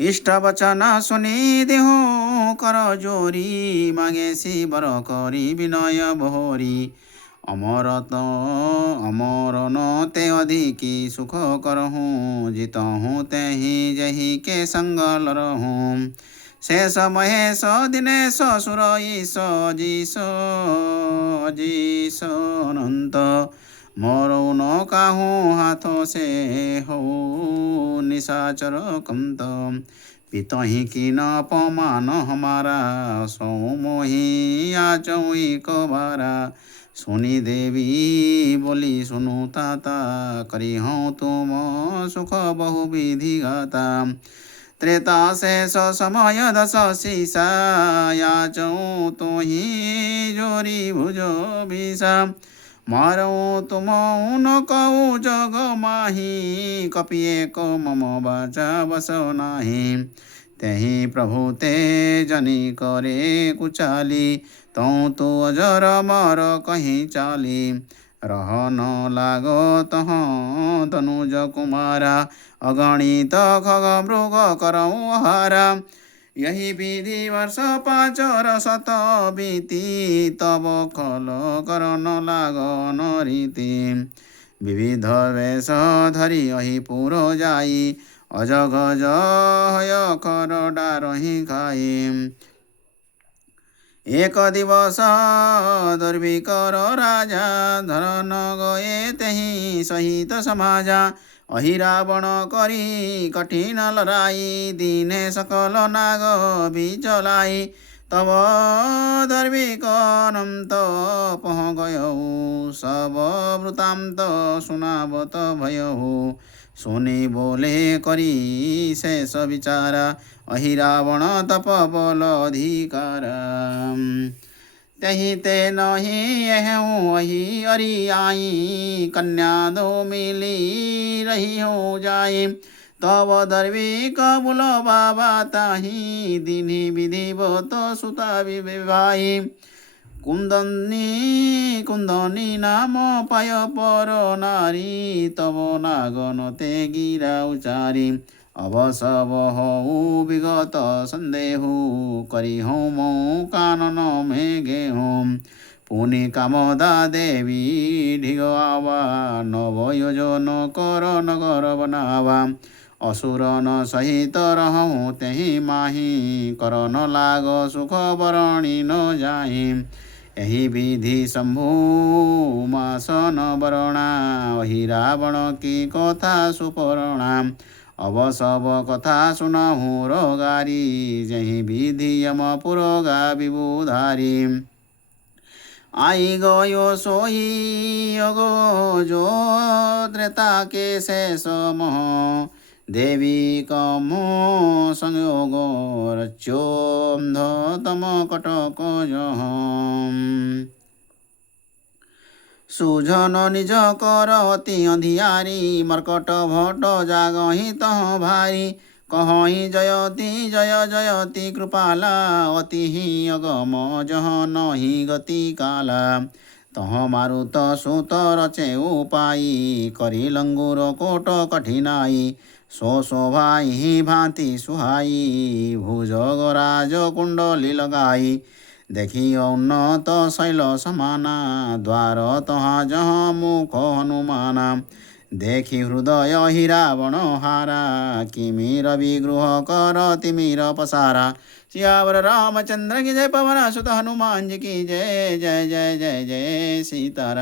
इष्ट वचन सुनी देहु कर जोरी मागे सी बर करी विनय भोरी अमर न ते अधिकी सुख करहूँ जितहूँ ते ही जही के संग लरहूँ शेष महेश दिनेश सुर ईश जीश अजीश अनंत मरौ न काहूँ हाथों से हो निशाचर कंत पितहि की न अपमान हमारा सौ मोही आचौई को बारा सुनी देवी बोली सुनु ताता करी हूँ तुम सुख बहु विधि गाता त्रेता शेष समय दश शीसा याचौ तो ही जोरी भुजो भीषा मारौ तुम न कहु जग माही कपिए को मम बाचा बस नाही तेहि प्रभु ते जनी करे कुचाली तौ तो अजर मर कहीं चाली रह न लागो तह तनुज कुमारा अगणित खग मृग करौ हारा यही विधि वर्ष 5 शत बीती तब खल कर न लागन रीति विविध वेश धरी अहि पुर जाई अजग जय कर डारही खाई एक दिवस दुर्भिकर राजा धरन गए तेहि सहित समाजा अहि रावण करी कठिन लड़ाई दीने सकल नाग बिचलाई तब दर्भिक अनंत पह गयौ सब वृतांत सुनावत भयहु सुनी बोले करी शेष विचारा अहि रावण तप बल अधिकारा तही ते नहीं एहूँ अहि अरि आई कन्या दो मिली रही हो जाए तब दर्वी कबुल बाबा ताही दिनी विधि बहुत सुता विवाही कुंदनी नाम पाय पर नारी तब नागन ते गिरा उचारी अवसव हऊ विगत संदेहु करी हूँ मऊ कानन में गेहूँ पुनि कामदा देवी ढिग आवा नव योजन कर नगर बनावा असुर न सहित रहूँ तेहि माही कर न लाग सुख बरणी न जाही यही विधि शंभु मासन बरणा वही रावण की कथा सुपरणा अब सब कथा सुनहु रोगारी जही विधि यम पुरोगा विबुधारी आई गयो सोही अगो जो त्रेता के शेष मोह देवी कमो संयोग रच्यो तम कटक जहम सुझन निज कर अति अंधियारी मर्कट भट जागहि तह भारी कहीं जयति जय जयति कृपाला अति ही अगम जह नहीं गति काला तह मारुत सुत रचे उपाई करी लंगुर कोट कठिनाई सो शोभाई भांति सुहाई भुजगराज कुंडली लगाई देखी उन्नत शैल समाना द्वार तहाँ जहाँ मुख हनुमाना देखी हृदय ही रावण हारा किमिर विग्रह कर तिमिर पसारा सियावर रामचंद्र की जय पवन सुत हनुमान जी की जय जय जय जय जय सीताराम।